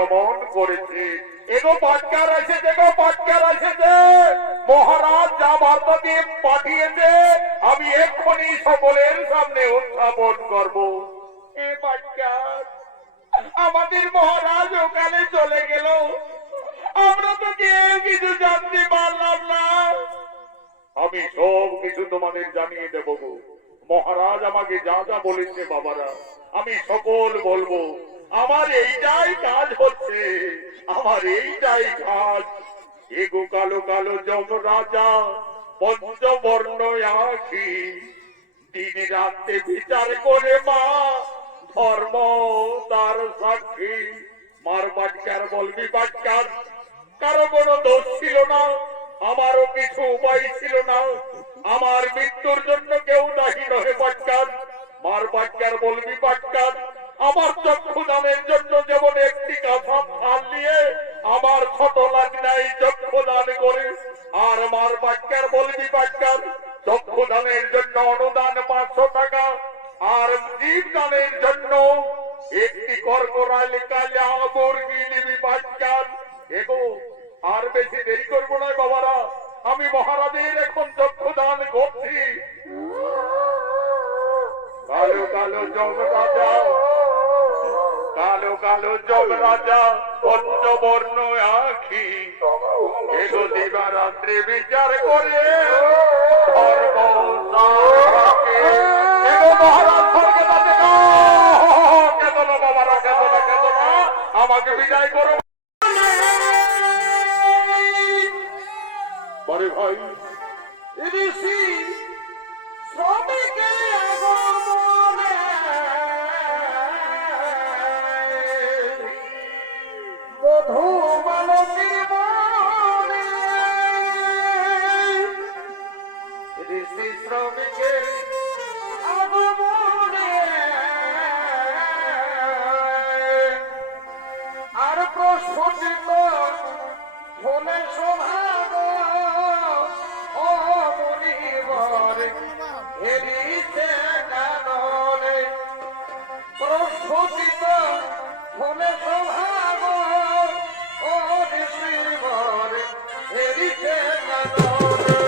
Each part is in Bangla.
আগমন করেছে। এগো পাটকার আছে, দেখো পাটকার আছে যে মহারাজ যা বার্তা দিয়ে পাঠিয়েছে আমি এক্ষুনি সকলের সামনে উত্থাপন করব। এ পাটকার, আমাদের মহারাজ ওখানে চলে গেল, আমরা তো কেউ কিছু জানতে পারলাম না। আমি সব কিছু তোমাদের জানিয়ে দেব গো। মহারাজ আমাকে যা যা বলেছে বাবারা আমি সকল বলবো। আমার এইটাই কাজ হচ্ছে, আমার এইটাই কাজ। এগো কালো কালো যম রাজা পঞ্চবর্ণ আখি, দিন রাত্রে বিচার করে মা ধর্ম তার সাক্ষী। মার বাটকার বলবি বাটকার, কারো কোনো দোষ ছিল না, আমারও কিছু উপায় ছিল না। আমার মৃত্যুর জন্য কেউ দায়ী নহে বাটকার। মার বাটকার বলবি বাটকার, আমার চক্ষু দানের জন্য যেমন একটি কাঁথা ফাল নিয়ে আমার ছোট লাগনাই চক্ষু দান করে, আর মার বাটকার বলবি বাটকার, চক্ষু দানের জন্য অনুদান 500 টাকা, আর জীব দানের জন্য একটি কর্করাল কালা মুরগি নিবি বাটকার। এগো আর বেশি দেরি করবো না বাবারা, আমি মহারাজের এখন চক্ষু দান করছি। কালো কালো যম রাজা, কালো কালো যম রাজা পঞ্চবর্ণ আখি, এগো দিবা রাত্রে বিচার করে ধর্ম সাক্ষী। এগো মহারাজ স্বর্গে যাবে না, কেঁদো না বাবারা, কেঁদো না, কেঁদো না, আমাকে বিদায় করো। বড় ভাই ঋষি শ্রমিকের আগমনে মধু মালতীর বনে, ঋষি শ্রমিকের আগমনে আর প্রস্ফুটিত হলে সৌভাগ্য ও মুনিবর হেরিছে কাননে। প্রস্ফুটিত হলে সৌভাগ্য ও ঋষিবর হেরিছে কাননে।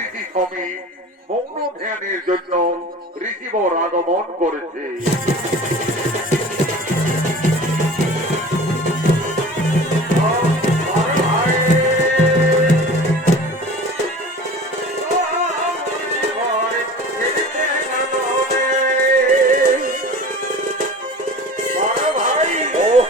ঋষি স্বামী মৌন ধ্যানের জন্য ঋষিবর আগমন করেছে। Oh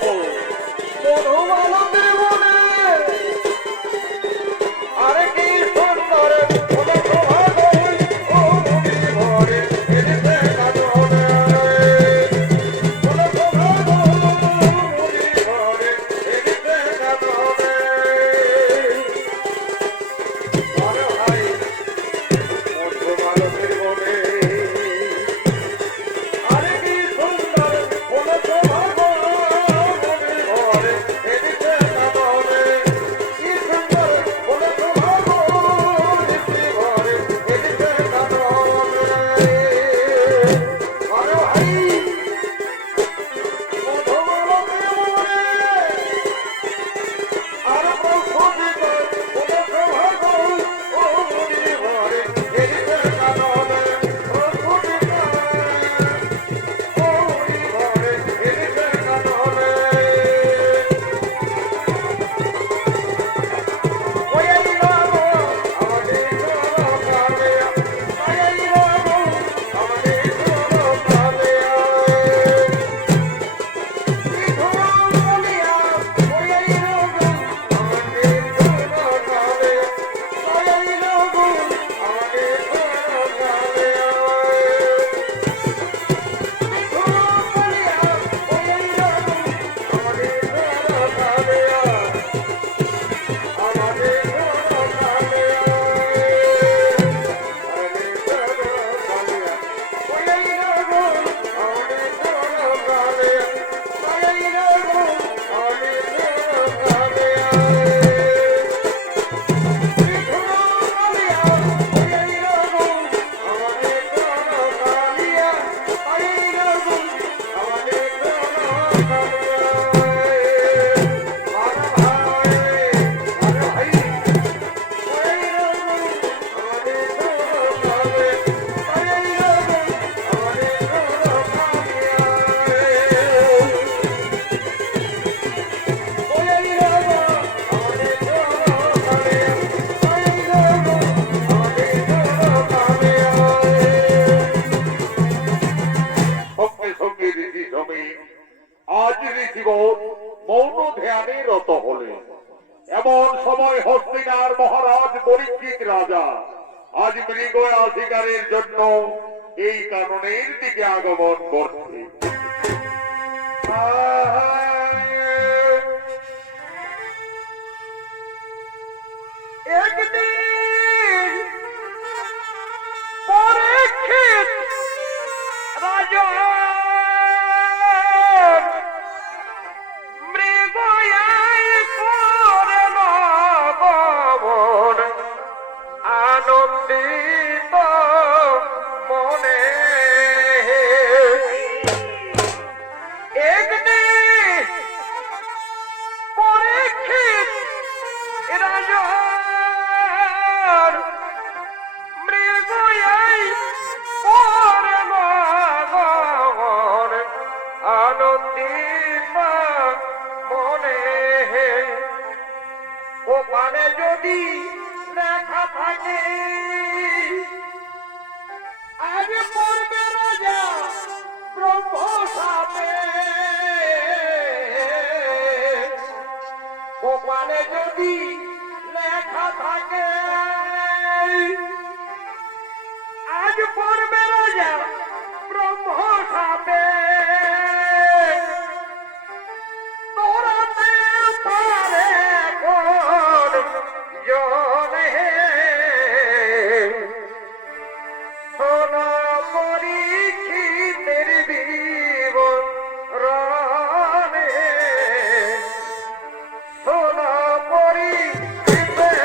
মৃগ অধিকারের জন্য এই কারণের দিকে আগমন করছে। একদিন পরীক্ষিত রাজা মৃগয়াই করল গমন আনন্দিত মনে। একদিন পরীক্ষিত রাজা মৃগয়াই করল গমন আনন্দিত মনে। ও মানে যদি লেখা থাকে আজ পড়বে রাজা ব্রহ্মশাপে। ও মানে যদি লেখা থাকে আজ পড়বে রাজা ব্রহ্মশাপে। তোরাতে পারে কোন জনে সোনা পরীক্ষিতের বিবরণে। সোনা পরীক্ষিতের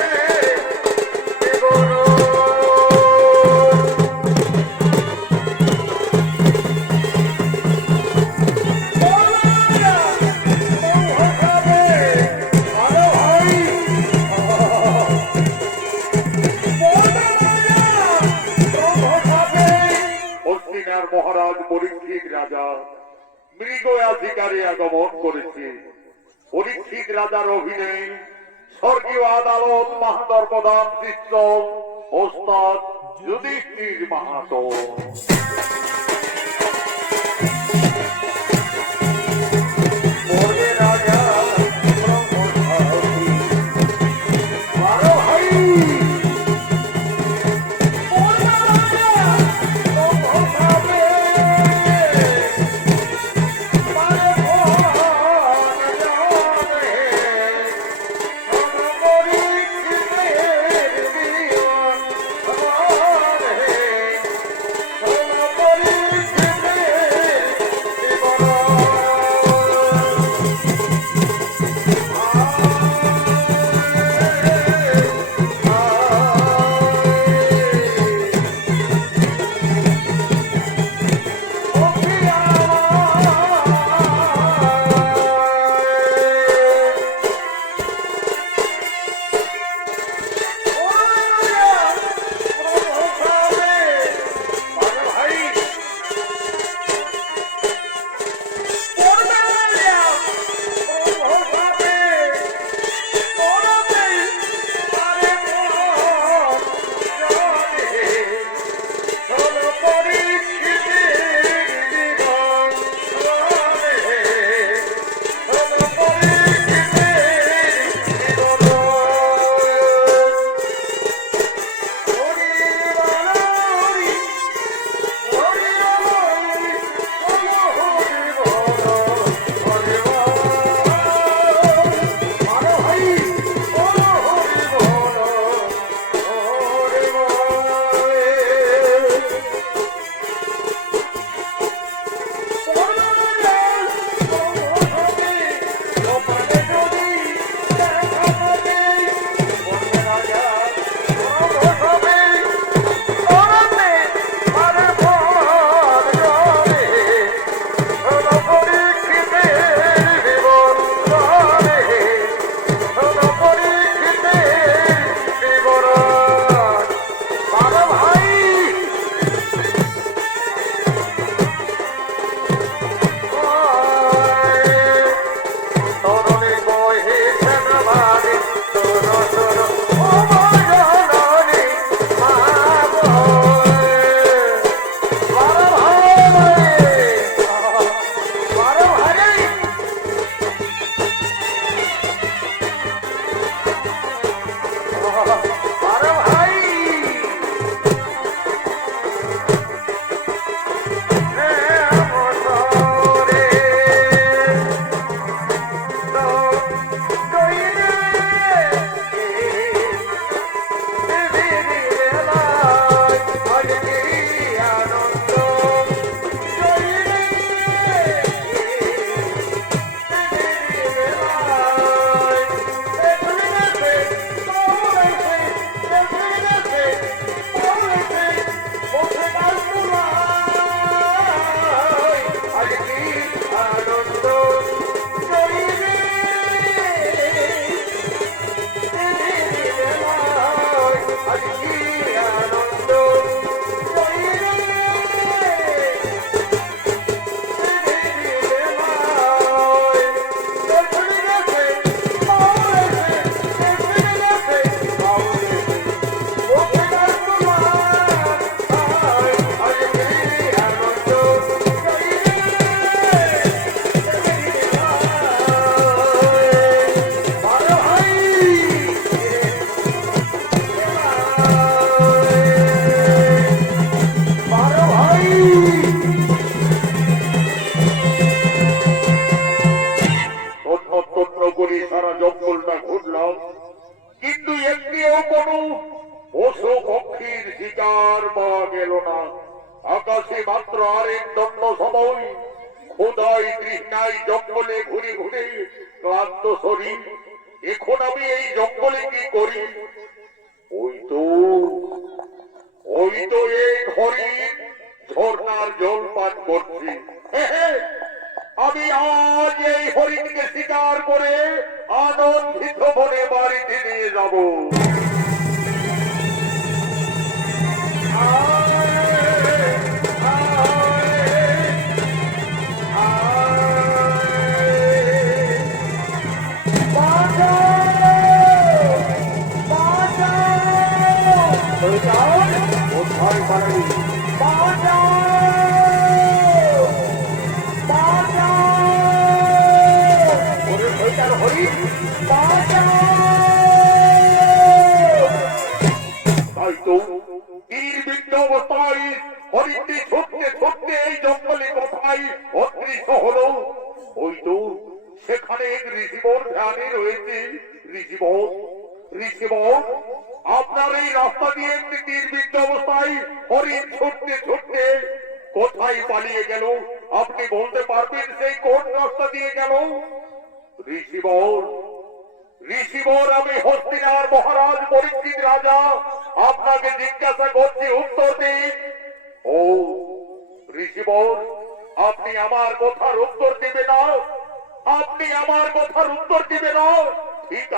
বিবরণ। হস্তিনার মহারাজ পরীক্ষিত রাজা মৃগ অধিকারে আগমন করেছে। পরীক্ষিত রাজার অভিনয় স্বর্গীয় আদালত মহাদর্পদান শিষ্য ওস্তাদ যুধিষ্ঠির মাহাতো। শিকার পাওয়া গেল না। আকাশে মাত্র আরেক দণ্ড সময়, খোদাই তৃষ্ণায় জঙ্গলে ঘুরে ঘুরে ক্লান্ত শরীর। এখন আমি এই জঙ্গলে কি করি? ওই তো এক হরিণ ঝর্ণার জল পান করছি। আমি আজ এই হরিণকে শিকার করে আনন্দিত মনে বাড়িতে নিয়ে যাব। কোথায় পালাবি? তাই তো তীরবিদ্ধ অবস্থায় হরিণটি ছুটতে ছুটতে এই জঙ্গলে কোথায় অদৃশ্য হলো। ওই তো সেখানে এক ঋষিবর ধ্যানে রয়েছে। ঋষিবর, আপনার এই রাস্তা দিয়ে একটি তীরবিদ্ধ অবস্থায় হরিণ ছুটতে ছুটতে কোথায় পালিয়ে গেল? আপনি বলতে পারবেন সেই কোন রাস্তা দিয়ে গেল? ঋষিবর, আমি হস্তিনার মহারাজ পরীক্ষিত রাজা আপনাকে জিজ্ঞাসা করছি, উত্তর দিন। ও ঋষিবর, আপনি আমার কথার উত্তর দিবে না? আপনি আমার কথার উত্তর দিবে না? ঠিক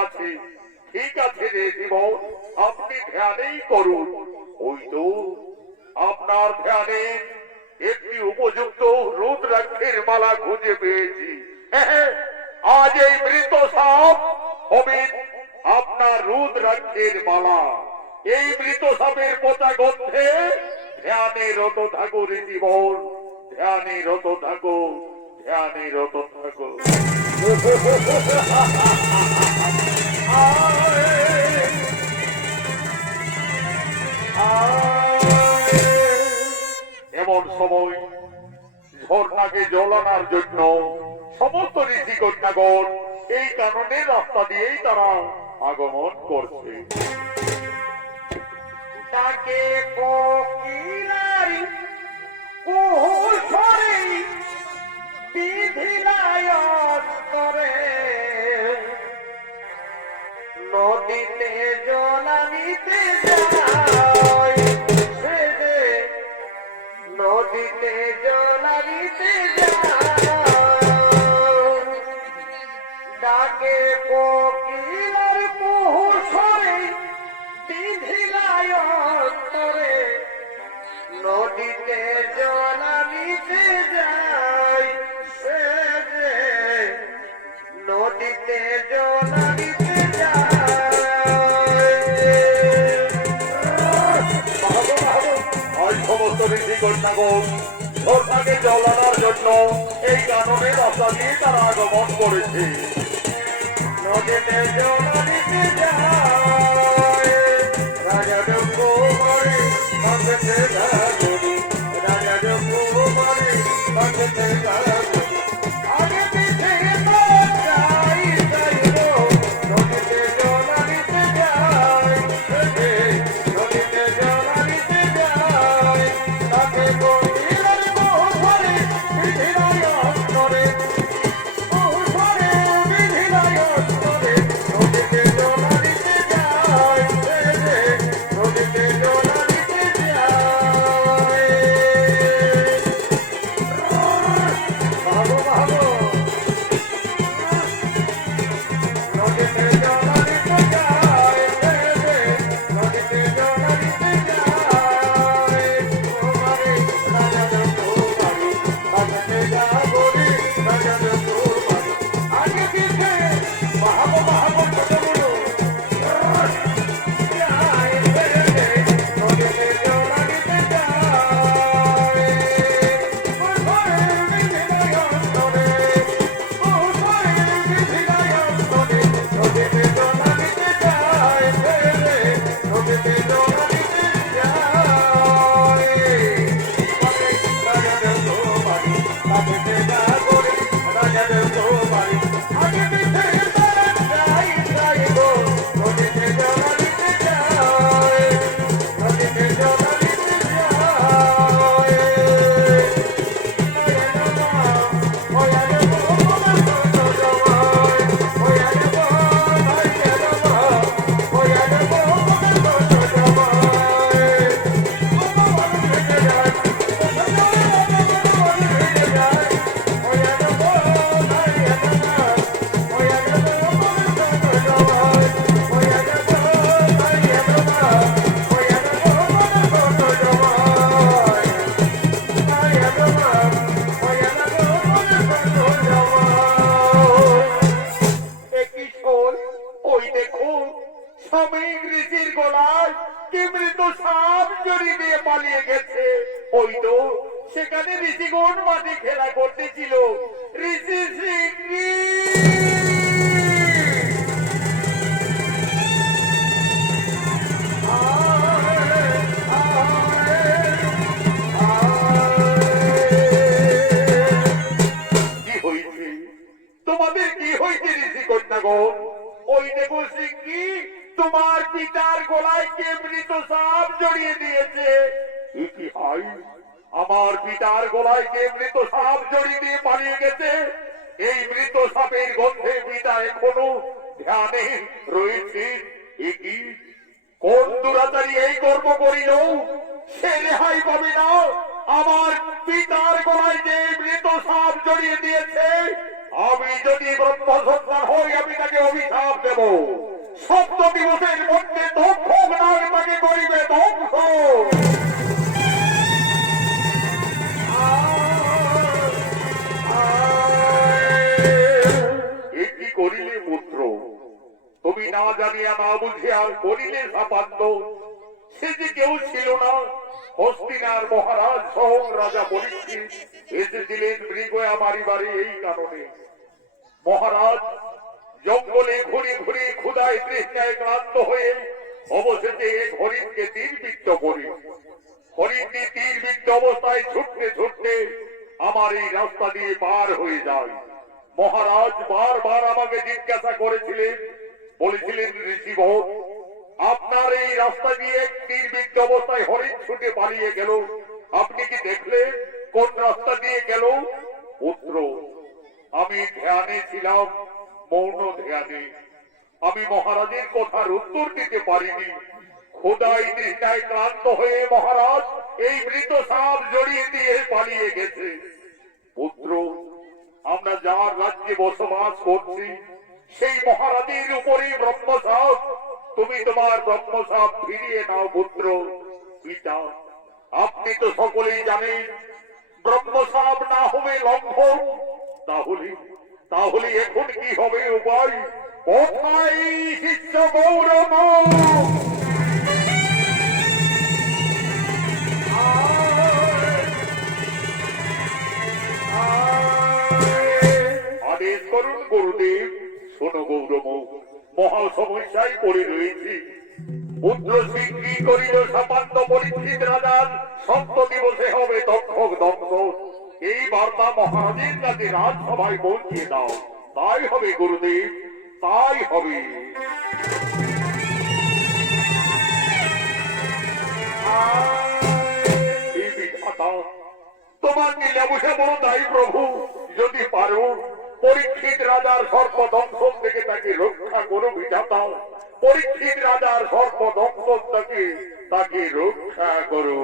আছে ঋষিবর, আপনি ধ্যানেই করুন। ওই তো আপনার ধ্যানে একটি উপযুক্ত রুদ্রাক্ষের মালা খুঁজে পেয়েছি। আজ এই মৃত সাপ হবে আপনার রুদ্রাক্ষের মালা। এই মৃত সাপের পচা গন্ধে ধ্যানে রত থাকো ঋষিবর, ধ্যানে রত থাকো। এমন সময় ঝর্ণাকে জ্বলানোর জন্য সমস্ত ঋষি কন্যাগণ এই কারণে রাস্তা দিয়েই তারা আগমন করছে। তাকে কোকিলারি কুহুসরে বিধিলায়ন করে নদীতে জলানিতে যায় সে যে নদীতে জলানিতে যায় ডাকে কোকিলার কুহুসরে বিধিলায়ন করে নদীতে জলানিতে যায় সে যে নদীতে জলানিতে আজ সমস্ত ঋষি কন্যাগণ ঝর্ণাকে জ্বলানোর জন্য এই কারণে রাস্তা দিয়ে তারা আগমন করেছে। নদীতে জলানিতে যায় রাজা ডুবু মরে বাঁধতে লাগনি রাজা ডুবু মরে বাঁধতে লাগনি আগে পিছে যাই যাইবো নদীতে জলানিতে যায় নদীতে জলানিতে যায় তাকে কোকিলার কুহুসরে বিধিলায়ন করে কুহুসরে বিধিলায়ন করে নদীতে জলানিতে যায় নদীতে জলানিতে যায় এখানে ঋষিগণ মাটি খেলা করতেছিল। ঋষি সিংহি কি হয়েছে? তোমাদের কি হয়েছে ঋষি কন্যাগণ? ওই দেখো সিংহি, তোমার পিতার গলায় কে মৃত সাপ জড়িয়ে দিয়েছে। এ কি হয়? আমার পিতার গলায় কে মৃত সাপ জড়িয়ে দিয়ে পালিয়ে গেছে? এই মৃত সাপের গন্ধে পিতা এখনো ধ্যানে রয়েছে। এ কি কোন দুরাচারী এই কর্ম করিল? সে রেহাই পাবে না। আমার পিতার গলায় যে মৃত সাপ জড়িয়ে দিয়েছে, আমি যদি ব্রহ্ম সন্তান হই, আমি তাকে অভিশাপ দেব। সপ্ত দিবসের মধ্যে দক্ষ নাগ তাকে করিবে ধ্বংস। এ কি করিলে পুত্র? তুমি না জানিয়া না বুঝিয়া করিলে সাপান্ত। সে যে কেউ ছিল না, হস্তিনার মহারাজ স্বয়ং রাজা পরীক্ষিত এসেছিলেন মৃগয়া মারিবারে এই কারণে। মহারাজ জঙ্গলে ঘুরে ঘুরে ক্ষুধায় তৃষ্ণায় ক্লান্ত হয়ে অবশেষে এক হরিণকে তীরবিদ্ধ করে। হরিণটি তীরবিদ্ধ অবস্থায় ছুটতে ছুটতে আমার এই রাস্তা দিয়ে পার হয়ে যায়। মহারাজ বারবার আমাকে জিজ্ঞাসা করেছিলেন, বলেছিলেন ঋষিবর, আপনার এই রাস্তা দিয়ে তীরবিদ্ধ অবস্থায় হরিণ ছুটে পালিয়ে গেল, আপনি কি দেখলেন কোন রাস্তা দিয়ে গেল? পুত্র, আমি ধ্যানে ছিলাম, মৌন ধ্যানে। আমি মহারাজের কথার উত্তর দিতে পারিনি। ক্ষুধায় তৃষ্ণায় ক্লান্ত হয়ে মহারাজ এই মৃত সাপ জড়িয়ে দিয়ে পালিয়ে গেছে। পুত্র, আমরা যার রাজ্যে বসবাস করছি সেই মহারাজের উপরে ব্রহ্মসাপ। তুমি তোমার ব্রহ্মসাপ ফিরিয়ে নাও পুত্র। পিতা, আপনি তো সকলেই জানেন ব্রহ্মসাপ না হবে লঙ্ঘন। তাহলে তাহলে এখন কি হবে উপায়? কোথায় শিষ্য গৌরব? আদেশ করুন গুরুদেব। শোনো গৌরব, মহা সমস্যায় পড়ে রয়েছি। পুত্র সিংহি করিল সাপান্ত পরীক্ষিত রাজার সপ্ত দিবসে হবে তক্ষক দগ্ধ। এই বার্তা মহারাজের কাছে রাজসভায় পৌঁছিয়ে দাও। তাই হবে গুরুদেব, তাই হবে। এই বিধাতা, তোমার নীলা বসে বড় দায়ী প্রভু। যদি পারো পরীক্ষিত রাজার সর্বদংশন থেকে তাকে রক্ষা করো বিধাতা। পরীক্ষিত রাজার সর্বদংশন থেকে তাকে রক্ষা করো।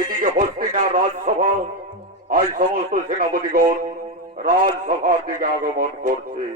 এদিকে হস্তিনার রাজসভা, আজ সমস্ত সেনাপতিগণ রাজসভার দিকে আগমন করছে।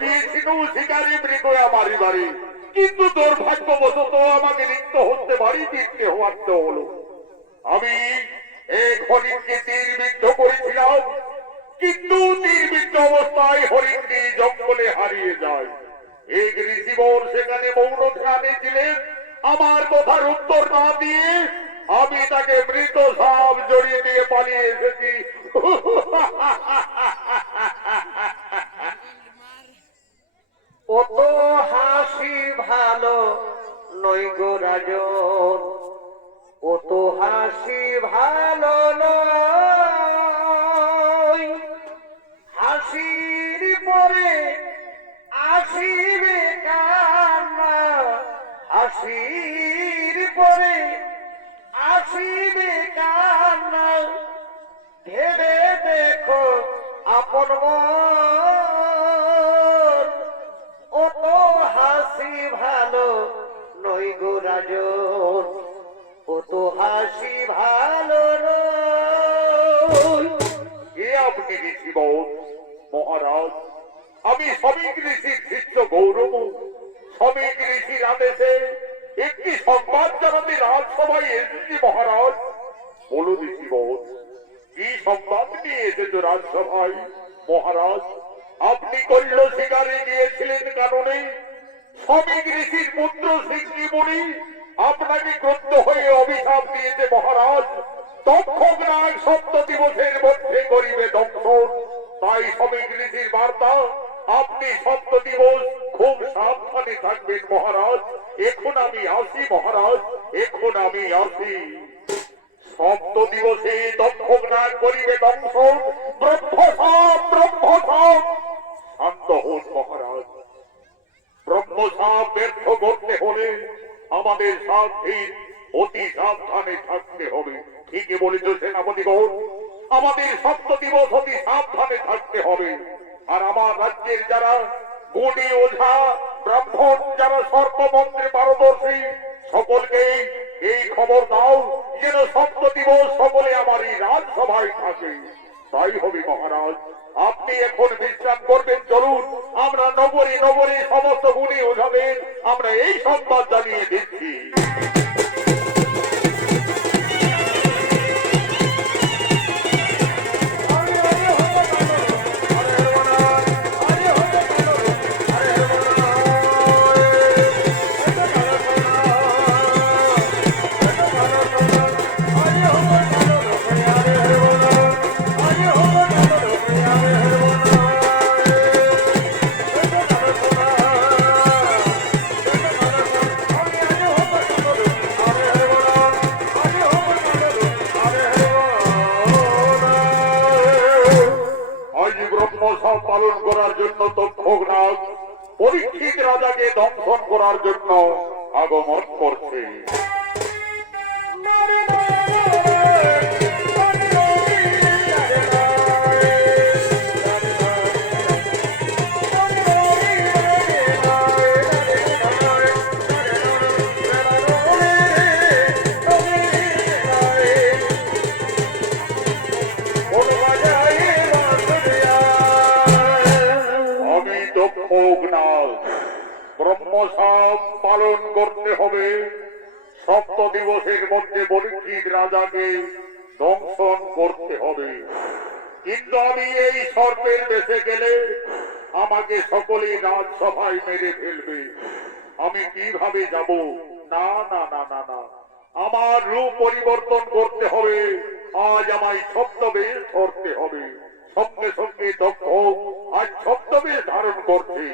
গিয়েছিল শিকারী মৃগ আমারই বাড়ি, কিন্তু দুর্ভাগ্যবশত আমাকে রিক্ত হতে বাড়ি ফিরতে হওয়াতে হলো। আমি এক হরিণকে তীরবিদ্ধ করেছিলাম, কিন্তু তীরবিদ্ধ অবস্থায় হরিণটি জঙ্গলে হারিয়ে যায়। এক ঋষিবর সেখানে মৌন ধ্যানে ছিলেন। আমার কথার উত্তর না দিয়ে আমি তাকে মৃত সাপ জড়িয়ে দিয়ে পালিয়ে এসেছি। অত হাসি ভালো নই গো রাজন, অত হাসি ভালো নয়। হাসির পরে আসিবে কান্না, হাসির পরে আসিবে কান্না। ভেবে দেখো আপন মন, অত হাসি ভালো নই গো রাজন, অত হাসি ভালো নয়। কে আপনি ঋষিবর? মহারাজ, আমি শ্রমিক ঋষির শিষ্য গৌরব। শ্রমিক ঋষির আদেশে একটি সংবাদ জানাতে রাজসভায় এসেছি মহারাজ। বলো ঋষিবর, কি সংবাদ নিয়ে এসেছ রাজসভায়? মহারাজ, আপনি কৈল শিকারে গিয়েছিলেন কারণে শ্রমিক ঋষির পুত্র সিংহী আপনাকে ক্রুদ্ধ হয়ে অভিশাপ দিয়েছে মহারাজ। তক্ষক নাগ 7 দিবসের মধ্যে করিবে দংশন। তাই শ্রমিক ঋষির বার্তা, আপনি 7 দিবস খুব সাবধানে থাকবেন মহারাজ। এখন আমি আসি মহারাজ, এখন আমি আসি। 7 দিবসে তক্ষক নাগ করিবে দংশন। ব্রহ্মসাপ শান্ত হন মহারাজ। ব্রহ্মসাপ ব্যর্থ করতে হলে আমাদের 7 দিন অতি সাবধানে থাকতে হবে। ঠিকই বলেছ সেনাপতিগণ, আমাদের 7 দিবস অতি সাবধানে থাকতে হবে। আর আমার রাজ্যের যারা গুণী ওঝা ব্রাহ্মণ, যারা সর্বমন্ত্রে পারদর্শী, সকলকে এই খবর দাও যেন 7 দিবস সকলে আমার এই রাজসভায় থাকে। তাই হবে মহারাজ। আপনি এখন বিশ্রাম করবেন, চলুন আমরা নগরী নগরী সমস্ত গুণী ওঝাবেন আমরা এই সংবাদ জানিয়ে দিচ্ছি। পালন করার জন্য তক্ষক নাগ পরীক্ষিত রাজাকে দংশন করার জন্য আগমন করছে। ব্রহ্মসাপ পালন করতে হবে। 7 দিবসের মধ্যে পরীক্ষিত রাজাকে দংশন করতে হবে। কিন্তু আমি এই সর্পের দেশে গেলে আমাকে সকলেই রাজসভায় মেরে ফেলবে। আমি কিভাবে যাব? না না না না না, আমার রূপ পরিবর্তন করতে হবে। আজ আমায় ছদ্মবেশ ধরতে হবে। সঙ্গে সঙ্গে দক্ষ আজ ছদ্মবেশ ধারণ করছে।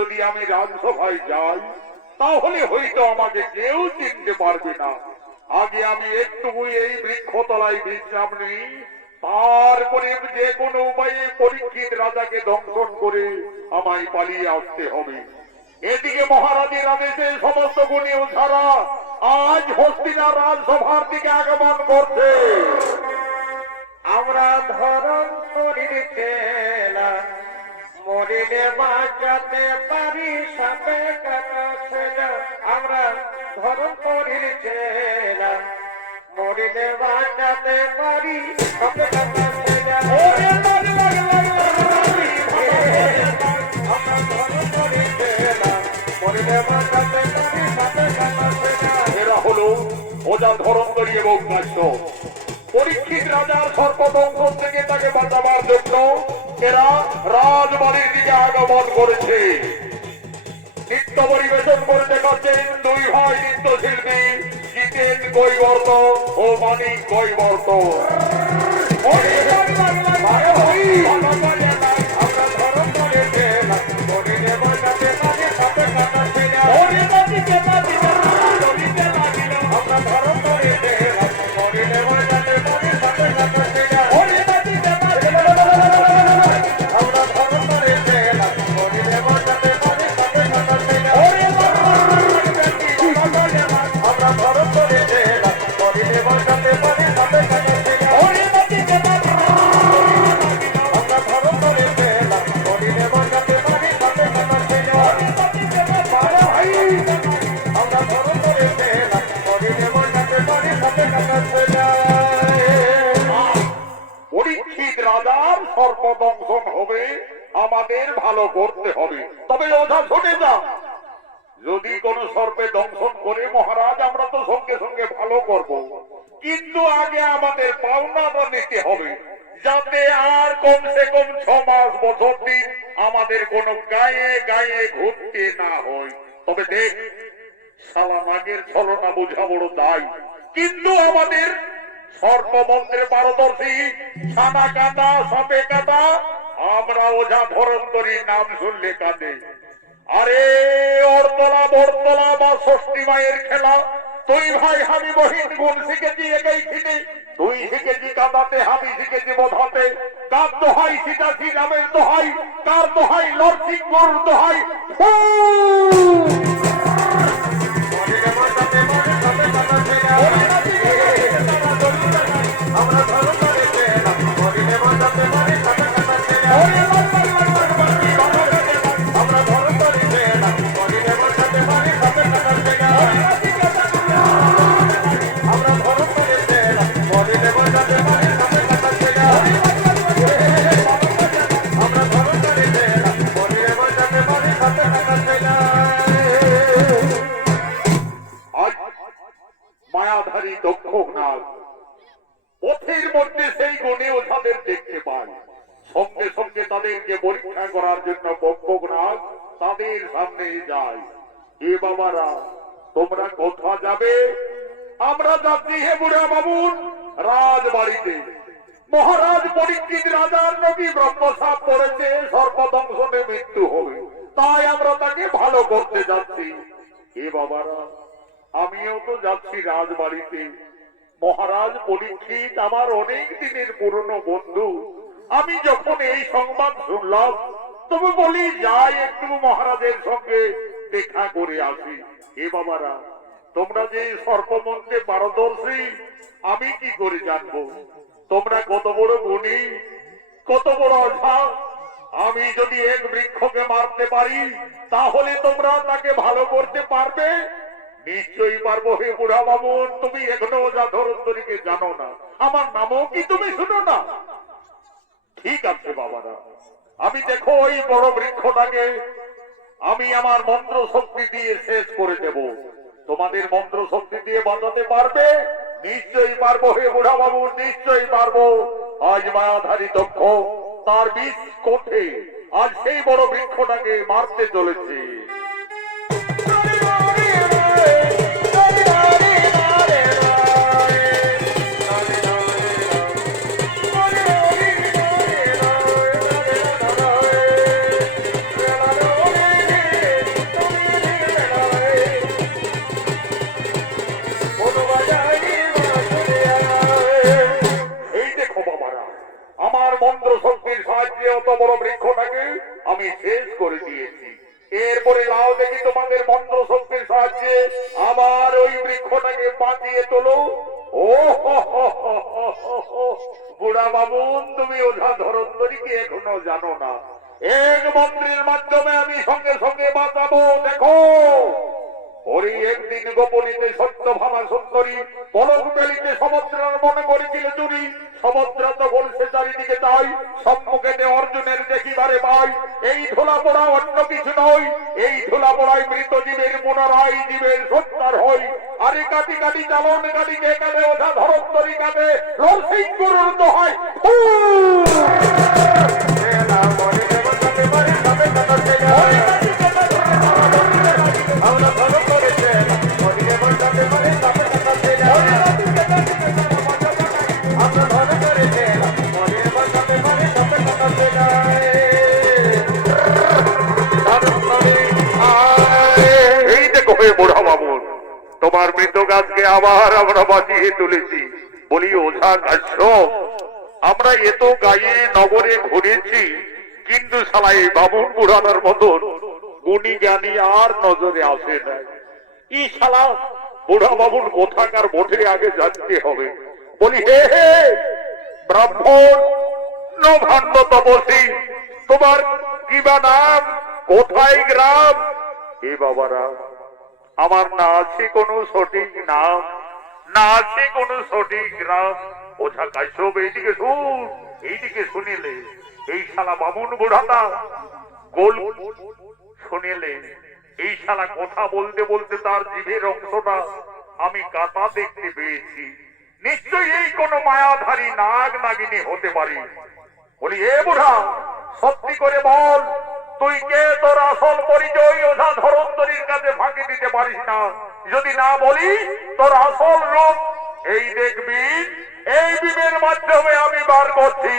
যদি আমি রাজসভায় যাই তাহলে হয়তো আমাকে কেউ চিনতে পারবে না। আগে আমি একটু এই বৃক্ষতলায় বিশ্রাম নিই, তারপরে যে কোনো উপায়ে পরীক্ষিত রাজাকে দংশন করে আমায় পালিয়ে আসতে হবে। এদিকে মহারাজের আদেশে সমস্ত গুণী ওঝারা আজ হস্তিনা রাজসভার দিকে আগমন করছে। আমরা ধরন করির খেলা মরিলে বাঁচাতে পারি সাপে কাটা ছেলা। আমরা ধরন করির খেলা মরিলে বাঁচাতে পারি সাপে কাটা ছেলা। আমরা ধরন করির খেলা মরিলে বাঁচাতে পারি সাপে কাটা ছেলা। এরা হলো ওজা ধরন্তরী এবং কাশ্য। পরীক্ষিত রাজার সর্পদংশ থেকে তাকে বাঁচাবার জন্য এরা রাজবাড়ির দিকে আগমন করেছে। নৃত্য পরিবেশন করে দেখাচ্ছেন দুই ভাই নৃত্যশিল্পী জিতেন কৈবর্ত ও মানিক কৈবর্ত। আমরা ধরন করে খেলা মরিলে বাঁচাতে পারি সাপে কাটা ছেলা। আমরা ধরন করে খেলা মরিলে বাঁচাতে পারি সাপে কাটা ছেলা। আমরা ধরন করে খেলা মরিলে বাঁচাতে পারি সাপে কাটা ছেলা। আমরা ধরন করে খেলা মরিলে বাঁচাতে পারি সাপে কাটা ছেলা। আমরা ধরন করে খেলা মরিলে বাঁচাতে পারি সাপে কাটা ছেলা। আমরা ধরন করে খেলা মরিলে বাঁচাতে পারি সাপে কাটা ছেলা। পরীক্ষিত রাজার সর্পদংশন হবে, আমাদের ভালো করতে হবে। তবে ওঝা শুনে যা, যদি কোন সর্পে দংশন করে মহারাজ আমরা তো সঙ্গে সঙ্গে ভালো করব, কিন্তু আগে আমাদের পাওনাটা নিতে হবে, যাতে আর কমসে কম 6 মাস বছর দিন আমাদের কোন গায়ে গায়ে ঘুরতে না হয়। তবে দেখ, শালা নাগের ছলনা বোঝা বড় দায়, কিন্তু আমাদের সর্বমন্ত্রে পারদর্শী ছানা কাটা সাপে কাটা আমরা ওঝা ধরন্তরীর নাম শুনলে কাঁদে। আরে অরতলা বরতলা বা ষষ্ঠী মায়ের খেলা, তুই ভাই আমি বহিন গুণ শিখেছি একাই খিনে, তুই শিখেছি কাঁদাতে আমি শিখেছি বোধাতে। কার দোহাই সীতাছি নামের দোহাই, কার দোহাই নরসিংহর দোহাই। মরিলে বাঁচাতে পারি সাপে কাটা ছেলা। আমরা ধরন করে খেলা মরিলে বাঁচাতে পারি সাপে কাটা ছেলা। আমরা ধরন করে খেলা মরিলে বাঁচাতে পারি সাপে কাটা ছেলা। আমরা ধরন করে খেলা মরিলে বাঁচাতে পারি সাপে কাটা ছেলা। আমরা ধরন করে খেলা মরিলে বাঁচাতে পারি সাপে কাটা ছেলা। আজ মায়াধারী দক্ষ নাগ পথের মধ্যে সেই গুণে ওঝাদের দেখতে পাই, সঙ্গে সঙ্গে তাদেরকে পরীক্ষা করার জন্য বক্ষ নাগ তাদের সামনে যায়। এ বাবারা, তোমরা কোথা যাবে? আমরা যাচ্ছি হে বুড়া বাবুর রাজবাড়িতে। মহারাজ পরীক্ষিত রাজার নবী ব্রহ্মসাপ করেছে, সর্বদংশনে মৃত্যু হবে, তাই আমরা তাকে ভালো করতে যাচ্ছি। এ বাবারা, আমিও তো যাচ্ছি রাজবাড়িতে। মহারাজ পরীক্ষিত আমার অনেক দিনের পুরনো বন্ধু, আমি যখন এই সংবাদ শুনলাম তবে বলি যাই একটু মহারাজের সঙ্গে দেখা করে আসি। এ বাবারা, তোমরা যে সর্পমন্ত্রে পারদর্শী আমি কি করে জানবো? তোমরা কত বড় গুণী, কত বড় অঝা। আমি যদি এক বৃক্ষকে মারতে পারি তাহলে তোমরা তাকে ভালো করতে পারবে? নিশ্চয়ই পারবো হে বুড়া বামুন। তুমি এখনো ওঝা ধরন্তরীকে জানো না, আমার নামও কি তুমি শুনো না? ঠিক আছে বাবারা, আমি দেখো ওই বড় বৃক্ষটাকে আমি আমার মন্ত্র শক্তি দিয়ে শেষ করে দেব। তোমাদের মন্ত্র শক্তি দিয়ে বাঁচাতে পারবে? নিশ্চয়ই পারবো হে বুড়া বাবু, নিশ্চয়ই পারবো। আজ মায়াধারী দক্ষ তার বিষ কোঠে আজ সেই বড় বৃক্ষটাকে মারতে চলেছে। এই দেখো বাবারা, আমার মন্ত্র শক্তির সাহায্যে অত বড় বৃক্ষটাকে আমি শেষ করে দিয়েছি। এর এরপরে লাও দেখি তোমাদের মন্ত্র শক্তির সাহায্যে আবার ওই বৃক্ষটাকে বাঁচিয়ে তোলো। ও হো হো হো হো হো হো। বুড়া বাবুন, তুমি ওঝা ধরন্তরীকে এখনো জানো না। এক মন্ত্রের মাধ্যমে আমি সঙ্গে সঙ্গে বাঁচাবো। দেখো, ওই একদিন গোপনীতে সত্য ভাবা সুন্দরী পলক বেলিতে সমুদ্রের মনে করেছিল চুরি। সমুদ্র তখন সে চারিদিকে তাই সম্মুখেতে অর্জুনের দেখিবারে পাই। এই ধুলা পোড়া অন্য কিছু নয়, এই ধুলা পোড়ায় মৃত জীবের পুনরায় জীবের সত্যার হয়। আরে কাটি কাটি চালন কাটি কে কাটে ওঠা ধরন্তরী কাটে লড়সিং গুরুর তো হয়। এই দেখো হে বুড়া বাবুর, তোমার মৃত গাছকে আবার আমরা বাঁচিয়ে তুলেছি। বলি ওঝা কাশ্যপ, আমরা এত গায়ে নগরে ঘুরেছি, কিন্তু শালা এই বামুন বুড়ানার মতন গুণী জ্ঞানী আর নজরে আসে না। ই শালা বুড়া বাবুন কোথাকার ভোটে আগে জানতে হবে। বলি হে হে ব্রাহ্মণ নভান্ন তপসী, তোমার কিবা নাম, কোথায় গ্রাম? এ বাবারা, আমার না আছে কোনো সঠিক নাম, না আছে কোনো সঠিক গ্রাম। ওঝা কাশ্যপ এইদিকে শুন, এইদিকে শুনিলে এই শালা বামুন বুড়াটা গোল শুনিলে এই শালা কথা বলতে বলতে তার জিভের অংশটা আমি কাটা দেখতে পেয়েছি। নিশ্চয়ই এই কোনো মায়াধারী নাগ নাগিনী হতে পারি। বলি এ বুড়া, সত্যি করে বল, তুই কে? তোর আসল পরিচয় ওঝা ধরন্তরীর কাছে ফাঁকি দিতে পারিস না। যদি না বলি তোর আসল রূপ এই দেখবি, এই বিমের মাধ্যমে আমি বার করছি।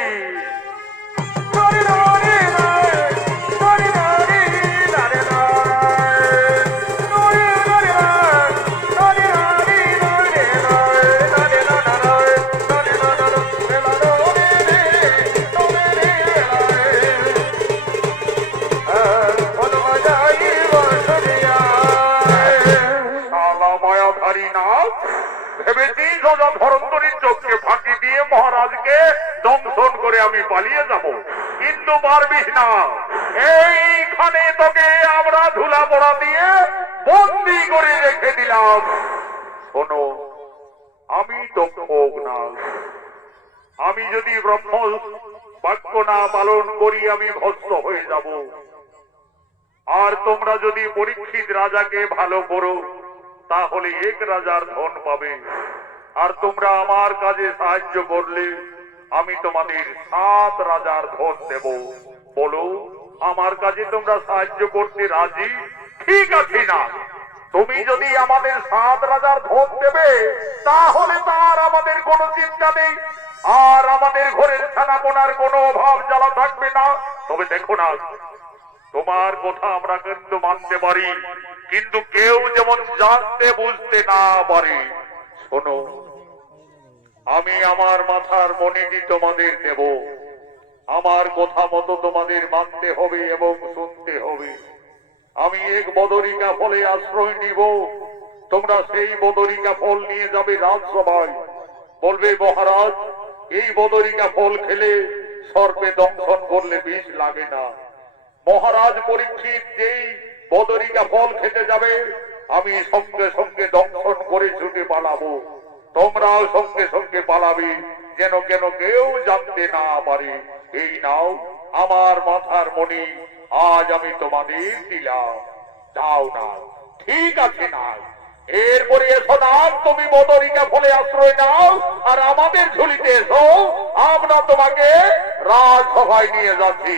ভেবেছি ওঝা ধরন্তরীর চোখকে ফাঁকি দিয়ে মহারাজকে দংশন করে আমি পালিয়ে যাব, কিন্তু পারবিস না। এইখানে তোকে আমরা ধুলা পোড়া দিয়ে বন্দি করে রেখে দিলাম। শোনো, আমি দক্ষ না, আমি যদি ব্রহ্ম বাক্য না পালন করি আমি ভস্ম হয়ে যাব। আর তোমরা যদি পরীক্ষিত রাজাকে ভালো করো তাহলে এক রাজার ধন পাবে, আর তোমরা আমার কাজে সাহায্য করলে আমি তোমাদের 7 রাজার ধন দেব। বলো, আমার কাজে তোমরা সাহায্য করতে রাজি? ঠিক আছে না? তুমি যদি আমাদের 7 রাজার ধন দেবে তাহলে তার আমাদের কোনো চিন্তা নেই, আর আমাদের ঘরের ছানাপোনার কোনো অভাব জ্বালা থাকবে না। তবে দেখো না, তোমার কথা আমরা কিন্তু মানতে পারি, কিন্তু কেউ যেমন জানতে বুঝতে না পারে। শোনো, আমি আমার মাথার মণিটি তোমাদের দেব, আমার কথা মতো তোমাদের মানতে হবে এবং শুনতে হবে। আমি এক বদরিকা ফলে আশ্রয় নিব, তোমরা সেই বদরিকা ফল নিয়ে যাবে রাজসভায়। বলবে, মহারাজ, এই বদরিকা ফল খেলে সর্পে দংশন করলে বিষ লাগে না। মহারাজ পরীক্ষিত যেই বদরিকা ফল খেতে যাবে আমি সঙ্গে সঙ্গে দংশন করে ছুটে পালাবো, তোমরাও সঙ্গে সঙ্গে পালাবে, যেন কেন কেউ জানতে না পারে। এই নাও আমার মাথার মণি, আজ আমি তোমাদের দিলাম, দাও না। ঠিক আছে না? এরপরে এসো না, তুমি বদরিকা ফলে আশ্রয় নাও আর আমাদের ঝুলিতে এসো, আমরা তোমাকে রাজসভায় নিয়ে যাচ্ছি।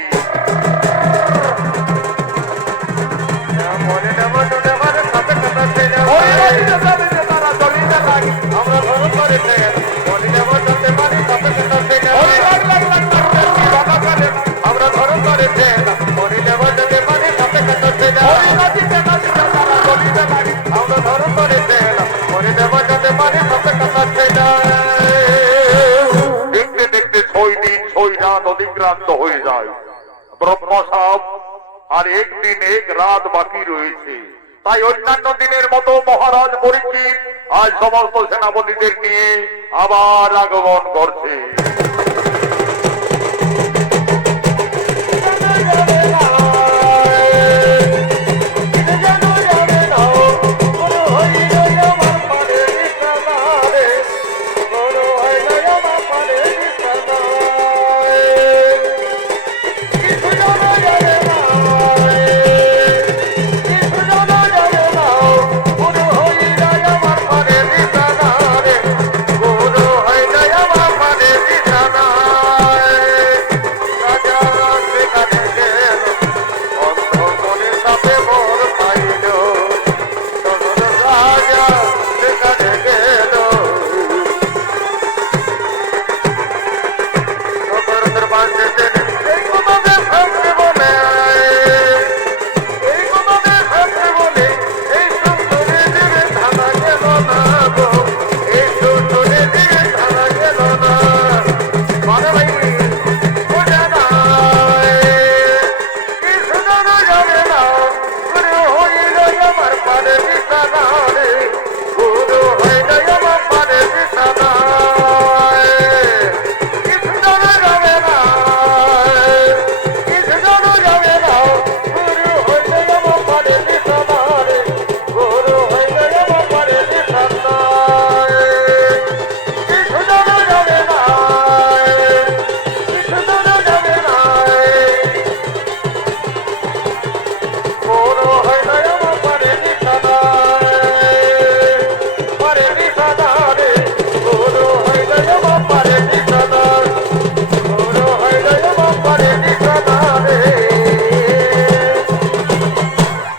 দেখতে দেখতে 6 দিন 6 রাত অতিক্রান্ত হয়ে যায়। ব্রহ্মসাপ আর একদিন এক রাত বাকি রয়েছে। তাই অন্যান্য দিনের মতো মহারাজ পরীক্ষিত আজ সমস্ত সেনাপতিদের নিয়ে আবার আগমন করছে।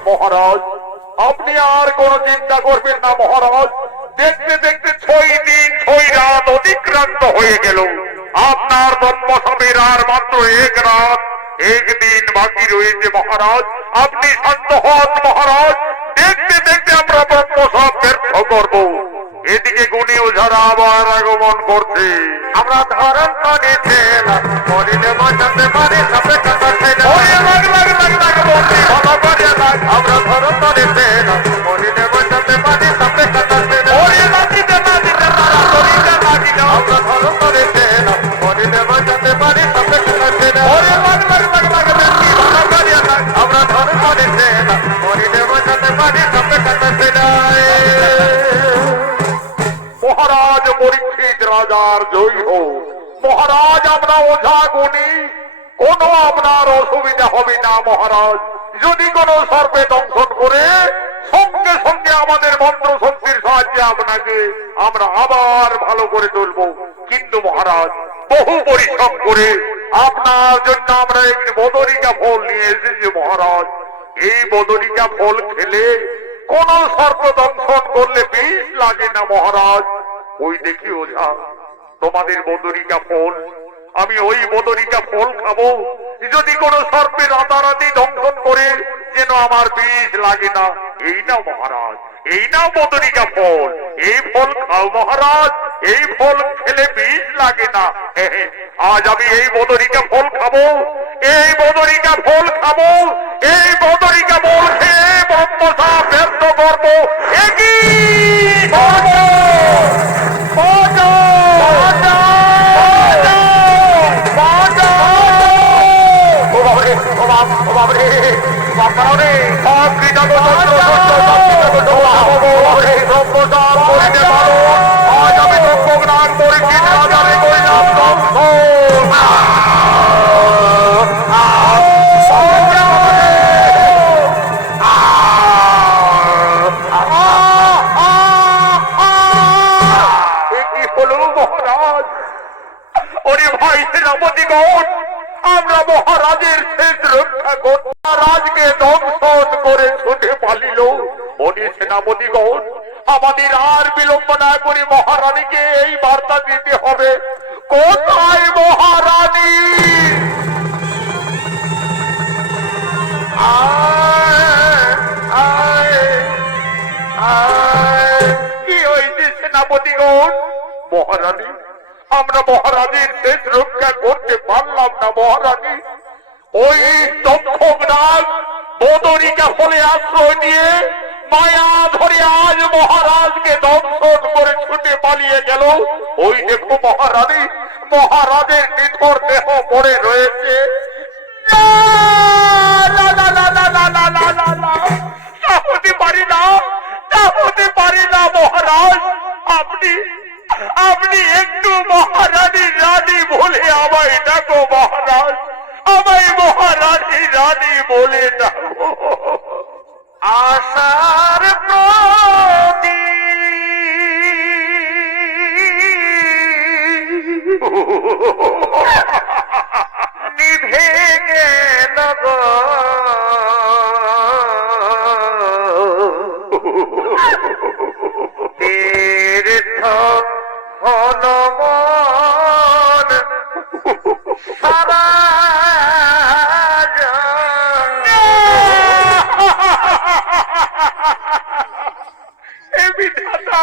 মহারাজ, আপনি আর কোন চিন্তা করবেন না মহারাজ। দেখতে দেখতে 6 দিন 6 রাত অতিক্রান্ত হয়ে গেল। আপনার ব্রহ্মসমের আর মাত্র 1 রাত 1 দিন বাকি রয়েছে মহারাজ। আপনি শান্ত হন মহারাজ। দেখতে দেখতে আমরা ব্রহ্মসম ব্যর্থ করব। এদিকে গুণী ওঝারা আবার আগমন করছে। আমরা ধরন করেছিলাম মরিলে বাঁচাতে পারি সাপে কাটাতে আমরা ধরন করেছিলাম মরিলে বাঁচাতে পারি সাপে কাটাতে আমরা ধরন করেছিলাম মরিলে বাঁচাতে পারি সাপে কাটাতে আমরা ধরন করেছিলাম মরিলে বাঁচাতে পারি সাপে কাটাতে মহারাজ পরীক্ষিত রাজার জয় হোক। মহারাজ আমরা ওঝা গুণী কোনো আপনার অসুবিধা হবে না মহারাজ। যদি কোনো সর্পে দংশন করে সঙ্গে সঙ্গে আমাদের মন্ত্র শক্তির সাহায্যে আপনাকে আমরা আবার ভালো করে তুলব। কিন্তু মহারাজ বহু পরিশ্রম করে আপনার জন্য আমরা একটি বদরিকা ফল নিয়ে এসেছি মহারাজ। এই বদরিকা ফল খেলে কোন সর্প দংশন করলে বিষ লাগে না মহারাজ। ওই দেখি ওঝা তোমাদের বদরিকা ফল, আমি ওই বদরিকা ফল খাবো। যদি কোন সর্পে রাতারাতি দংশন করে যেন আমার বিষ লাগে না। এই নাও মহারাজ, এই নাও বদরিকা ফল। এই ফল খাও মহারাজ, এই ফল খেলে বিষ লাগে না। আজ আমি এই বদরিকা ফল খাবো, এই বদরিকা ফল খাবো, এই বদরিকা ফল খেয়ে ব্রহ্মসম ব্যর্থ করবো। একই আমরা মহারাজের শেষ রক্ষা করতে রাজকে দংশন করে ছুটে পালিল। অনি সেনাপতিগণ, আমাদের আর বিলম্ব না করে মহারানীকে এই বার্তা দিতে হবে। কোথায় মহারানী? কি হয়েছে সেনাপতিগণ? মহারানী, আমরা মহারাজের শেষ রক্ষা করতে পারলাম না মহারানী। ওই তক্ষক নাগ বদরিকা ফলে আশ্রয় দিয়ে মায়া ধরে আজ মহারাজকে দংশন করে ছুটে পালিয়ে গেল। ওই দেখো মহারানী, মহারাজের নিথর দেহ পড়ে রয়েছে। না, না, না, না, না, না, না, না, না, না, তা হতে পারি না, তা হতে পারি না মহারাজ। আপনি আপনি একটু মহারানী রানী বলে আমায় ডাকো মহারাজ, আমায় মহারানী রানী বলে ডাকো। আশার প্রদীপ নিভে গেল গো, তীর্থ হনুমান সারা বিধাতা,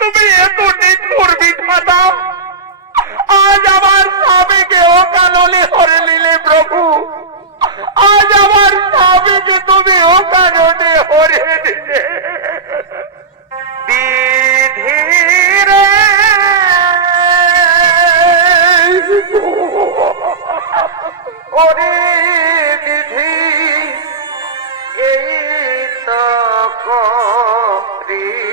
তুমি এত নিষ্ঠুর বিধাতা, আজ আমার স্বামীকে অকালে হরে নিলে প্রভু, আজ আমার স্বামীকে তুমি অকারণে হরে দিলে। বিধিরে ওরে বিধি, এই তো করিলে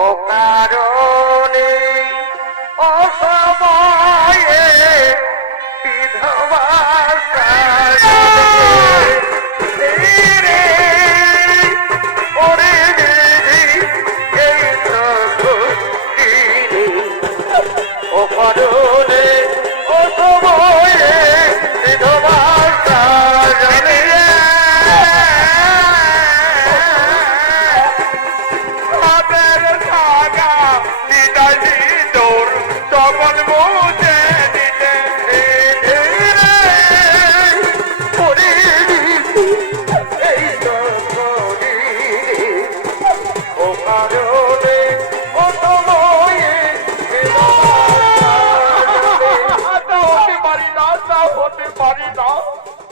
অকারণে অসময়ে বিধবা রে ওরে দিদি, এই তো করিলে অকারণে অসময়ে বিধবা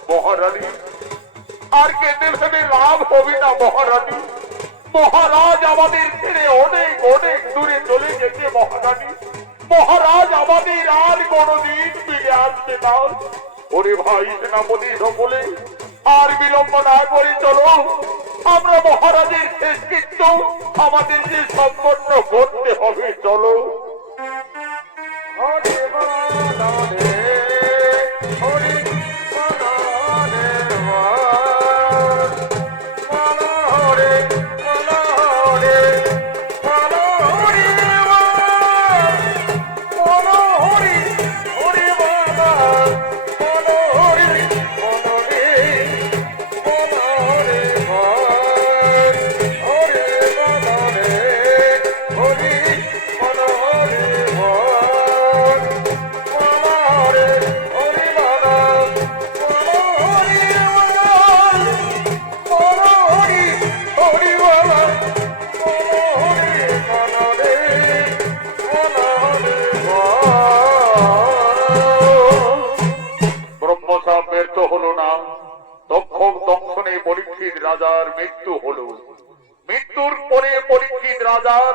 মহারানী। আর কেঁদে ভেবে লাভ হবে না মহারানী, মহারাজ আমাদের ছেড়ে অনেক অনেক দূরে চলে গেছে মহারানী, মহারাজ আমাদের আর কোনদিন ফিরে আসবে না। ওরে ভাই সেনাপতি সকলে আর বিলম্ব না করে চলো, আমরা মহারাজের শেষ কিন্তু আমাদের যে সম্পন্ন করতে হবে, চলো। হরে বলরে, হরে বলরে, বলরে, বলরে, বলরে, বলরে, হরে বল, বলরে, বলরে, বলরে, বল, হরে বলরে, হরে বলরে, বল, বলরে, হরে বল, বলরে, বল, বলরে, হরে বল, বলরে, বলরে, বলরে, বল। ব্রহ্মচাপ ব্যর্থ হলো না, তক্ষক দংশনে পরীক্ষিত রাজার মৃত্যু হলো। মৃত্যুর পরে পরীক্ষিত রাজার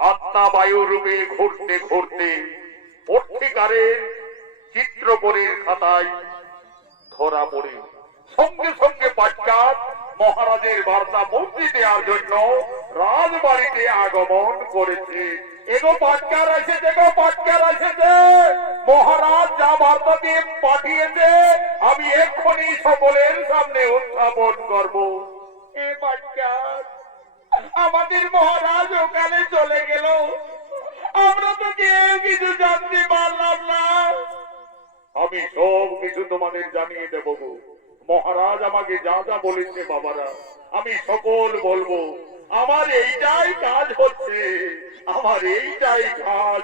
আত্মা বায়ু রূপে ঘুরতে ঘুরতে পত্রিকারের চিত্রপরের খাতায় ধরা পড়ে। সঙ্গে সঙ্গে পাটকার মহারাজের বার্তা পৌঁছে দেওয়ার জন্য রাজবাড়িতে আগমন করেছে। এগো পাটকার এসেছে, গো পাটকার এসেছে, মহারাজ যা বার্তা দিয়ে পাঠিয়েছে আমি এক্ষুনি সকলের সামনে উত্থাপন করব। এ পাটকার, আমাদের মহারাজ ওখানে চলে গেল, আমরা তো কেউ কিছু জানতে পারলাম না। আমি সব কিছু তোমাদের জানিয়ে দেব গো। মহারাজ আমাকে যা যা বলেছে বাবারা আমি সকল বলবো। আমার এইটাই কাজ হচ্ছে, আমার এইটাই কাজ।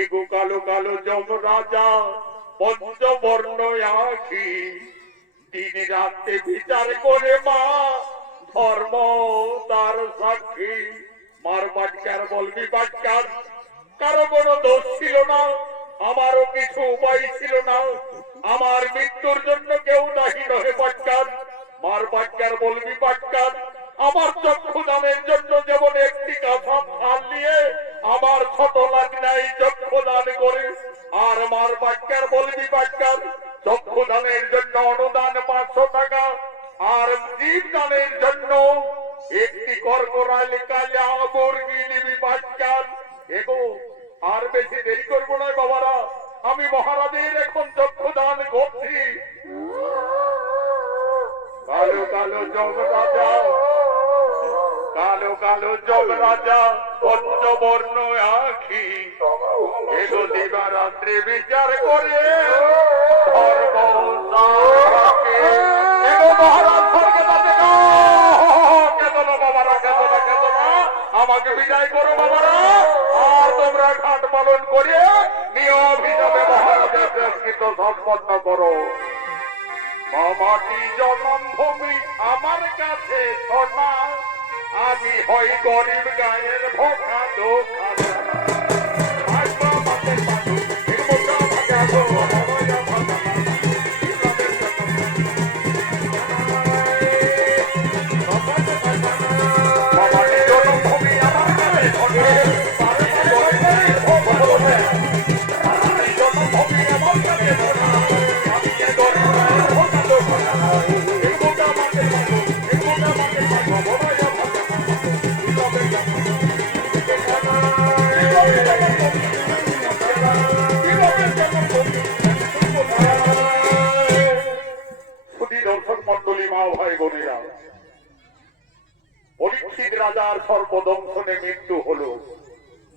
এগো কালো কালো যম রাজা পঞ্চবর্ণ আখি, দিন রাতে বিচার করে মা ধর্ম তার সাক্ষী। মার বাটকার বলবি বাটকার, কারো কোনো দোষ ছিল না, আমারও কিছু উপায় ছিল না। আমার মৃত্যুর জন্য কেউ দায়ী নহে পাটকার, মার পাটকার বলবি পাটকার। আমার চক্ষু দানের জন্য যেমন একটি কাঁথা থাল নিয়ে আমার ছোট লাগনাই চক্ষু দান করে, আর মার পাটকার বলবি পাটকার চক্ষু দানের জন্য অনুদান 500 টাকা, আর জীব দানের জন্য একটি করকরালি কালিয়া মুরগি নিবি পাটকার। এগো আর বেশি দেরি করবো না বাবারা, আমি মহারাজের এখন চক্ষু দান করছি। কালো কালো যোগ রাজা, কালো কালো যোগ রাজা, পঞ্চবর্ণ আখি, এগো দিবারাত্রি বিচার করে সর্বসাকে। এগো মহারাজ স্বর্গে যাবে না, কেঁদো না বাবারা, কেঁদো না, কেঁদো না, আমাকে বিদায় করো বাবারা। আর তোমরা ঘাট পালন করে নিয়ম হিসাবে মহারাজের প্রেসকৃত সম্পন্ন করো। মামাটি জন্মভূমি আমার কাছে সোনা, আমি হই গরিব গায়ের ভোকা দোকা। পরীক্ষিত রাজার সর্বদংশনে মৃত্যু হল।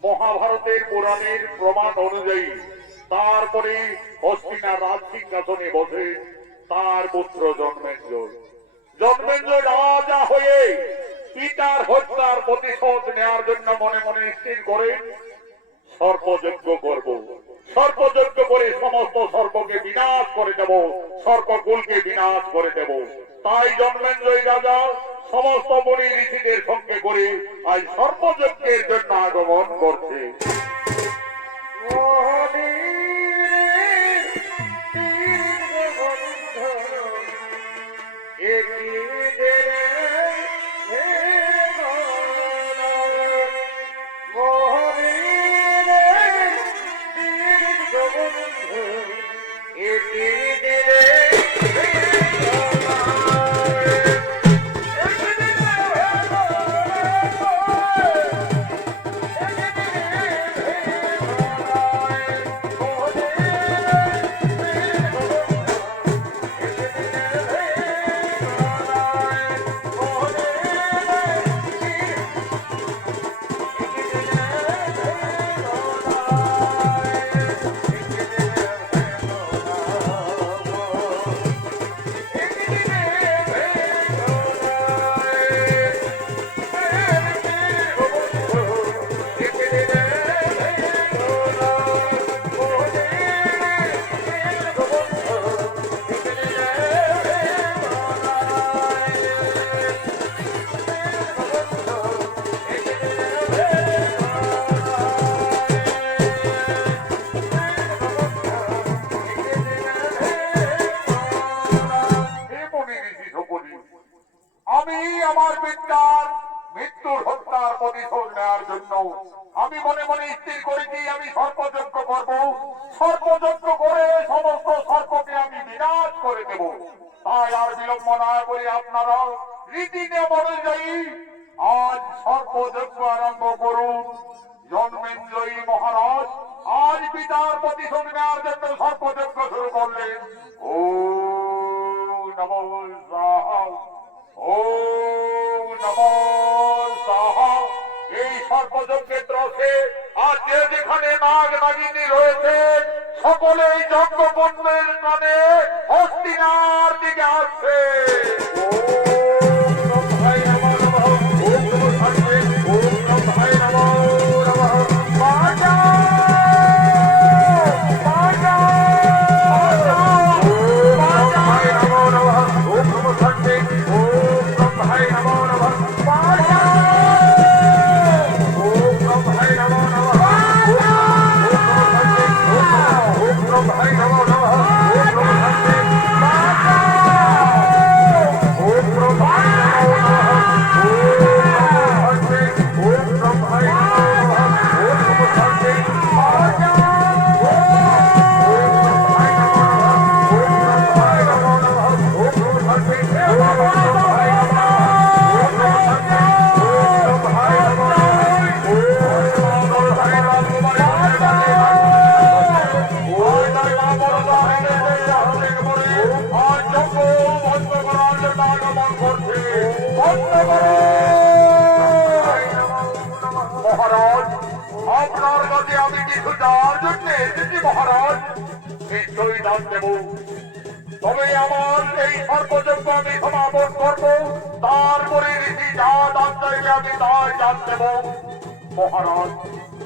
মহাভারতের পুরাণের প্রমাণ অনুযায়ী তারপরে হস্তিনা রাজ সিংহাসনে বসে তার পুত্র জন্মেঞ্জয়। জন্মেঞ্জয় রাজা হয়ে পিতার হত্যার প্রতিশোধ নেওয়ার জন্য মনে মনে স্থির করেন সর্পযজ্ঞ করব, সর্পযজ্ঞ করে সমস্ত সর্পকে বিনাশ করে দেব, সর্পকুলকে বিনাশ করে দেব। তাই জন্মেঞ্জয় রাজা সমস্ত মুনি ঋষিদের সঙ্গে করে আজ সর্পযজ্ঞের জন্য আগমন করছে। আমি আমার পিতার মৃত্যুর হত্যার প্রতিশোধ নেওয়ার জন্য আমি মনে মনে স্থির করেছি আমি সর্পযজ্ঞ করব, সর্পযজ্ঞ করে সমস্ত সর্পকে আমি বিনাশ করে দেব। তাই আর বিলম্ব না করে আপনারা রীতি নিয়ম অনুযায়ী আজ সর্পযজ্ঞ আরম্ভ করুন। জন্মেঞ্জয়ী মহারাজ আজ পিতার প্রতিশোধ নেওয়ার জন্য সর্পযজ্ঞ শুরু করলেন। ও নমঃ স্বাহা, ওম নমঃ স্বাহা। এই সর্পযজ্ঞের রসে আজ যে যেখানে নাগ নাগিনী রয়েছে সকলেই যজ্ঞ পণ্যের কানে হস্তিনার দিকে আসছে। Bye. আপনার কাছে আমি কিছু যাওয়ার জন্য এসেছি মহারাজ, নিশ্চয়ই দান দেব। তবে আমার এই সর্বযজ্ঞ আমি সমাপন করব, তারপরে ঋষি যা দান চাইবে আমি তাই দান দেব মহারাজ।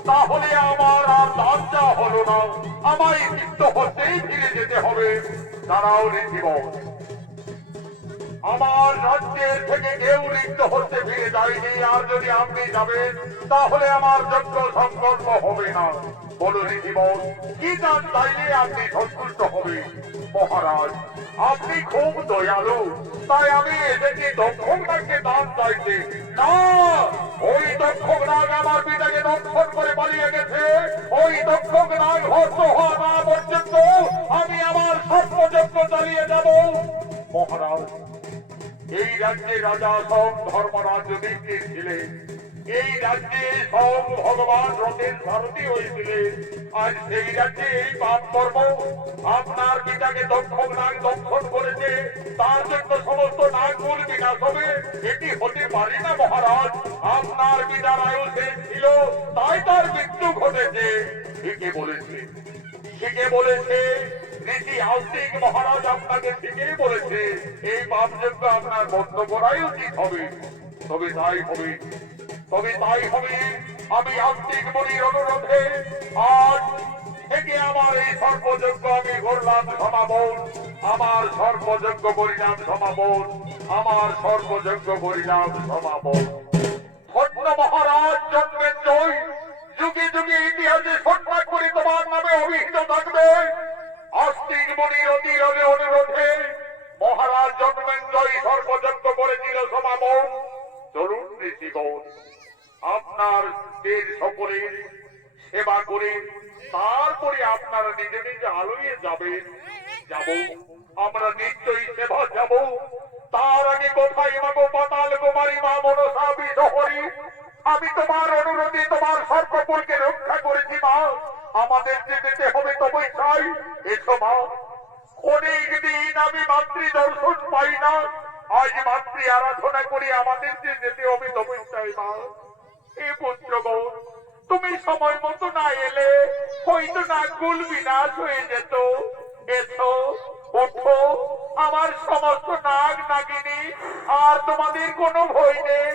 তাহলে আমার আর দান যা হলো না, আমায় চিত্ত হতেই ফিরে যেতে হবে। তারাও ঋষিবর, আমার রাজ্যের থেকে কেউ লিপ্ত হতে ফিরে যায়নি, আর যদি আপনি যাবেন তাহলে আমার যজ্ঞ সংকল্প হবে না। বলুন ঋষিবর, কি দান চাইলে আপনি সন্তুষ্ট হবে? মহারাজ, আপনি খুব দয়ালু, তাই আমি এসেছি দক্ষিণাকে দান চাইতে। না, ওই দক্ষিণাগ আমার পিতাকে দর্শন করে পালিয়ে গেছে। ওই দক্ষিণাগ ভস্ম হওয়া না পর্যন্ত আমি আমার সর্বযজ্ঞ চালিয়ে যাব মহারাজ। এই রাজ্যে রাজা সোম ধর্মরাজ যুধিষ্ঠির ছিলেন, এই রাজ্যে সোম ভগবান রথের সারথি হয়েছিলেন। আজ সেই রাজ্যে এই পাপ কর্ম আপনার পিতাকে দক্ষিণাগ দর্শন করেছে, তার জন্য সমস্ত নাগকুল বিনাশ হবে, এটি হতে পারে না মহারাজ। আপনার পিতার আয়ু শেষ ছিল, তাই তার মৃত্যু ঘটেছে। ঠিকই বলেছে, ঠিকই বলেছে ঋষি আস্তিক মহারাজ, আপনাকে ঠিকই বলেছে। এই পাপযজ্ঞ আপনার বন্ধ করাই উচিত হবে। তবে তাই হবে, তবে তাই হবে। আমি আস্তিক মুনির অনুরোধে আজ থেকে আমার এই সর্বযজ্ঞ আমি করলাম সমাপন। আমার সর্বযজ্ঞ করিলাম সমাপন, আমার সর্বযজ্ঞ করিলাম সমাপন। ধন্য মহারাজ জন্মেঞ্জয়, যুগে যুগে ইতিহাসে সন্মান করে তোমার নামে অভিহিত থাকবে। আস্তিক মুনির অতিরবে অনুরোধে মহারাজ জন্মেঞ্জয় সর্বযজ্ঞ করেছিল সমাপন। চলুন ঋষিগণ, আপনার দেশ সকলের সেবা করে তারপরে আপনারা নিজে নিজে আলোয় যাবেন। যাব, আমরা নিশ্চয়ই সেবা যাব। তার আগে কোথায় মাগো পাতাল কুমারী মা মনসা বিদহরি, আমি তোমার অনুরোধে তোমার সর্বকুলকে রক্ষা করেছি মা। আমাদের যে যেতে হবে তবেই চাই। এসো মা, অনেক দিন আমি মাতৃ দর্শন পাই না, আজ মাতৃ আরাধনা করি, আমাদের যে যেতে হবে তবেই চাই মা। এ পুত্রগণ, তুমি সময় মতো না এলে হয়তো নাগকুল বিনাশ হয়ে যেত। এসো, ওঠো, আমার সমস্ত নাগ নাগিনী, আর তোমাদের কোনো ভয় নেই।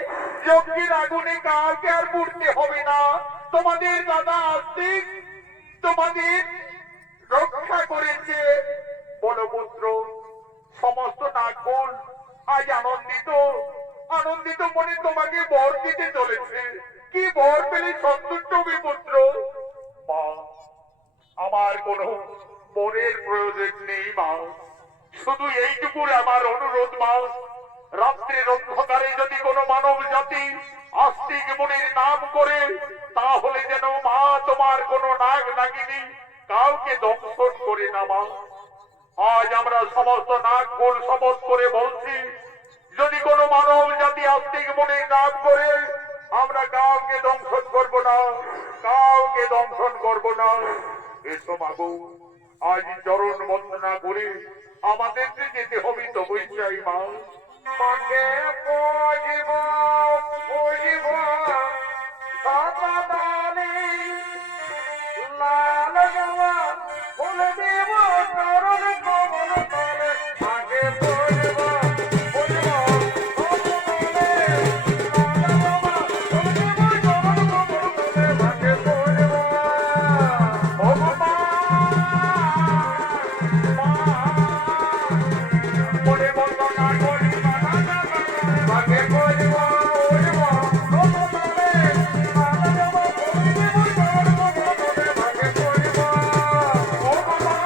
যজ্ঞের আগুনে কাউকে আর পুড়তে হবে না। তোমাদের দাদা আস্তিক তোমাদের রক্ষা করেছে। বলো পুত্র, সমস্ত নাগকুল আজ আনন্দিত, আনন্দিত মনে তোমাকে বর দিতে চলেছে। কি বর পেলে সন্তুষ্ট হবে পুত্র? মা, আমার কোনো বরের প্রয়োজন নেই মা, শুধু এইটুকুর আমার অনুরোধ মা। রাত্রের অন্ধকারে যদি কোনো মানব জাতি আস্তিক মুনির নাম করে, তাহলে যেন মা তোমার কোনো নাগ নাগিনী কাউকে দংশন করে না মা। আজ আমরা সমস্ত নাগকুল শপথ করে বলছি, যদি কোনো মানব জাতি আস্তিক মুনির নাম করে, আমরা কাউকে দংশন করব না, কাউকে দংশন করব না। এসো মাগো, আজ চরণ বন্দনা করে আমাদের যে যেতে হবে তবেই চাই মা। মাকে পুজিব পুজিব সতদানি, লাল জবা ফুল দেব চরণ কমল তলে। মাকে পুজিব পুজিব সতদানি, লাল জবা ফুল দেব চরণ কমল তলে। মাকে পুজিব ও মা, মনে বন্দনা করি মাতা। মাকে পুজিব পুজিব সতদানি, লাল জবা ফুল দেব চরণ কমল তলে। মাকে পুজিব ও মা,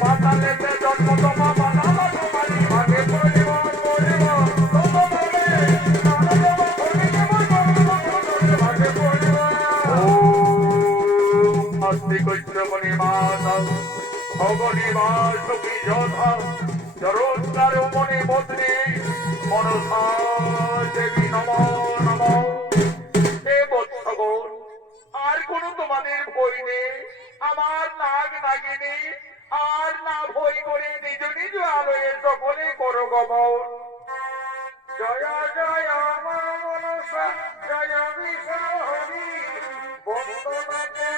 পাতালেতে জন্ম তোমা বানালা কুমারী। মাকে পুজিব পুজিব সতদানি, লাল জবা ফুল দেব চরণ কমল তলে। মাকে পুজিব আস্তিক ঐক্যমণি মাতা ভগনি মা সখী যথা চরণকার মনে মন্ত্রী মনসা দেবী নম নম। হে বৎসগণ, আর কোন তোমাদের ভয় নেই। আমার নাগ নাগিনী আর না ভয় করে নিজ নিজ আলোয় সকলে করো গমন। জয় জয় মা মনসা জয় বিষ্ণু হরি বন্দনা